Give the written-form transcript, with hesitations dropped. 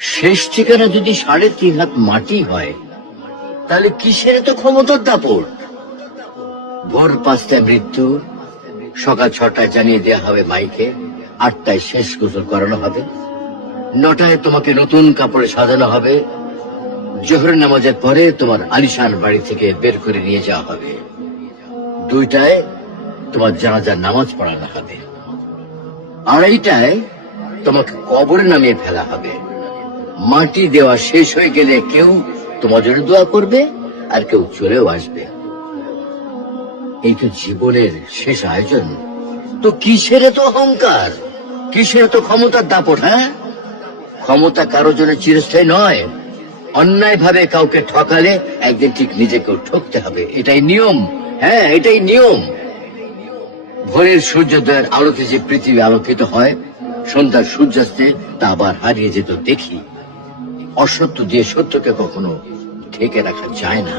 শেষ ঠিকানা যদি 3.5 হাত মাটি হয়, তাহলে কিসের এত ক্ষমতার দাপট? ভোর 5টায় মৃত্যু, সকাল 6টায় জানিয়ে দেওয়া হবে মাইকে, 8টায় শেষ গোসল করানো হবে, 9টায় তোমাকে নতুন কাপড়ে সাজানো হবে, জোহরের নামাজের পরে তোমার আলিশান বাড়ি থেকে বের করে নিয়ে যাওয়া হবে, 2টায় তোমার জানাজার নামাজ পড়ানো হবে, 2:30টায় তোমাকে কবরে নামিয়ে ফেলা হবে। মাটি দেওয়া শেষ হয়ে গেলে কেউ তোমার জন্য দোয়া করবে, আর কেউ চলেও আসবে। এই তো জীবনের শেষ আয়োজন। তো কিসের এত অহংকার, কিসের এত ক্ষমতার দাপট? হ্যাঁ, ক্ষমতা কারো জন্য চিরস্থায়ী নয়। অন্যায় ভাবে কাউকে ঠকালে একদিন ঠিক নিজেকেও ঠকতে হবে, এটাই নিয়ম। হ্যাঁ, এটাই নিয়ম। ভোরের সূর্যোদয়ের আলোতে যে পৃথিবী আলোকিত হয়, সন্ধ্যার সূর্যাস্তে তা আবার হারিয়ে যেত দেখি। অসত্য দিয়ে সত্যকে কখনো ঢেকে রাখা যায় না।